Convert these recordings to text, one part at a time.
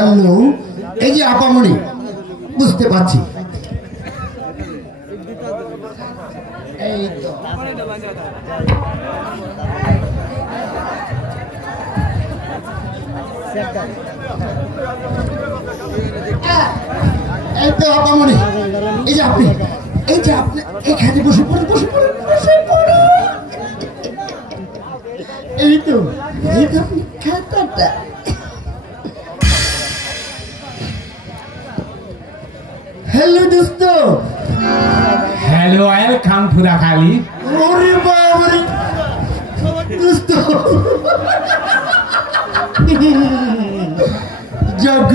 Hello, এই যে আপামনি, বুঝতে পারছি। এই তো এই তো আপামনি, এই যে আপনি এখানে বসে পড়ুন, বসে পড়ুন, বসে পড়ুন। এই তো আপনি খাতাটা। हेलो दोस्तों, हेलो वेलकम टू द खाली। अरे बाप रे दोस्तों, जग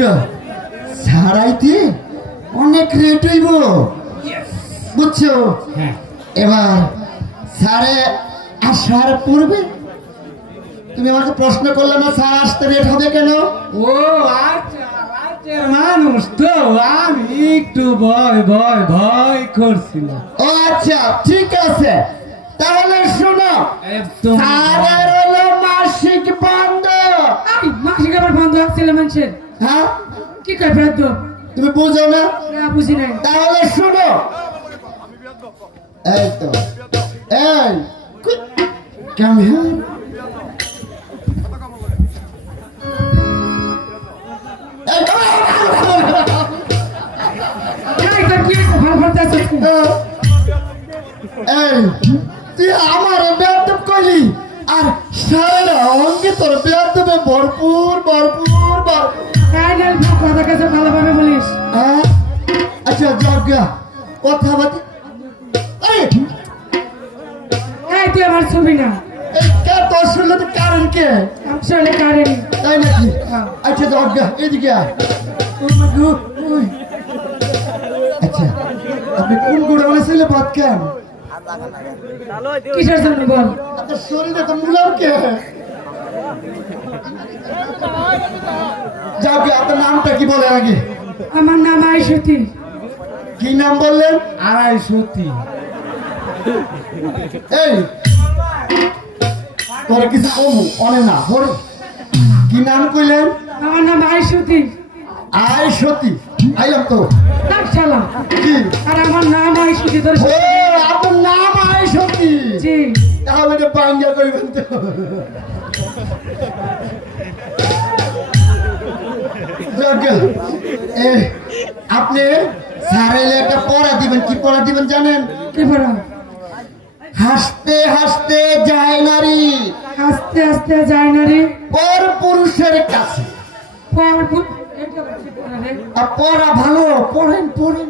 ছাড়াইতে অনেক রেট হইব বুঝছো। এবার স্যারে আসার পূর্বে তুমি আমাকে প্রশ্ন করলে না স্যার আসতে রেট হবে কেন? ও আচ্ছা, মানুষ তো আমি একটু ভয় করছিলাম। ও আচ্ছা ঠিক আছে, তাহলে শোনো, স্যারের হলো মাসিক বন্ধ। মাসিক আবার বন্ধ ছেলে মানুষের। হ্যাঁ কি কয় বৃদ্ধ? তুমি বুঝো না? বুঝি নাই। তাহলে শোনো, এই তো এই কাম হিয়ার। তুই আমার বেয়াদব কইলি আর সারা অঙ্গে তোর বেয়াদবে ভরপুর ভরপুর কথা কাছে ভালোভাবে বলিস। আচ্ছা যজ্ঞা কথা বাতি। তুই আমার ছবি না, তোর শুনলে তো কারণ কে? আসলে কারেন্ট তাই নাকি? আচ্ছা যজ্ঞা এদিকে আচ্ছা, আপনি কোন গুড়া বলেছিলে ভাত খান? কিসের জন্য বল? আপনার শরীরে তো মুলাও কে? যাবে, আপনার নামটা কি বলে আগে? আমার নাম আইসুতি। কি নাম বললেন? 250। এই তোরা কিছু কমু অনে না হরে, কি নাম কইলেন? আমার নাম আইসুতি। আয় সতী আইলাম তো সালাম। কি? আর আমার নাম আইসুতি। তোর ও আপনার নাম আয় সতী? জি। তাহলে পাঙ্গা কইবেন তো। আপনি স্যারেলে একটা পড়া দিবেন। কি পড়া দিবেন জানেন? কি পড়া? হাসতে হাসতে যায় নারী, হাসতে হাসতে যায় নারী পর পুরুষের কাছে। পড়া ভালো, পড়েন পড়েন।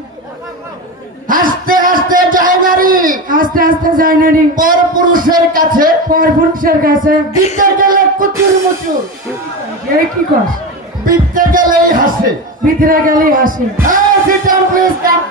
হাসতে হাসতে যায় নারী, আস্তে আস্তে যায় নারী পর পুরুষের কাছে, পর পুরুষের কাছে। বিতে গেলে কুচুর মুচুর। এই কি কর? বিতে গেলেই হাসে, ভিতরে গেলেই হাসি। হ্যাঁ সেটা প্লিজ কাপ